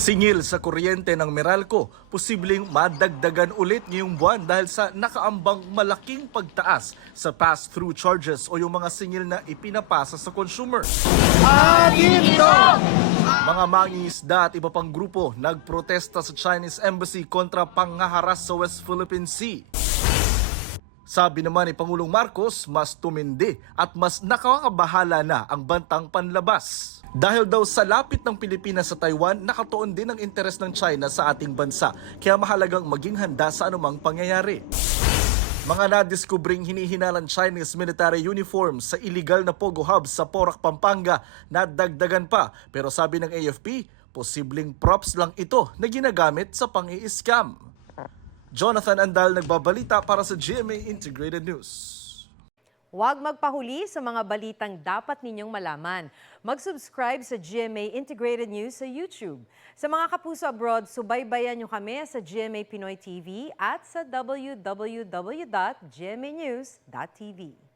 Singil sa kuryente ng Meralco, posibleng madagdagan ulit ngayong buwan dahil sa nakaambang malaking pagtaas sa pass-through charges o yung mga singil na ipinapasa sa consumer. Mga mangingisda at iba pang grupo nagprotesta sa Chinese Embassy kontra panghaharas sa West Philippine Sea. Sabi naman ni Pangulong Marcos, mas tumindi at mas nakakabahala na ang bantang panlabas. Dahil daw sa lapit ng Pilipinas sa Taiwan, nakatuon din ang interes ng China sa ating bansa, kaya mahalagang maging handa sa anumang pangyayari. Mga nadiskubring hinihinalang Chinese military uniforms sa illegal na Pogo Hub sa Porac, Pampanga na dagdagan pa. Pero sabi ng AFP, posibleng props lang ito na ginagamit sa pang-i-scam. Jonathan Andal nagbabalita para sa GMA Integrated News. Huwag magpahuli sa mga balitang dapat ninyong malaman. Mag-subscribe sa GMA Integrated News sa YouTube. Sa mga kapuso abroad, subaybayan nyo kami sa GMA Pinoy TV at sa www.gmanews.tv.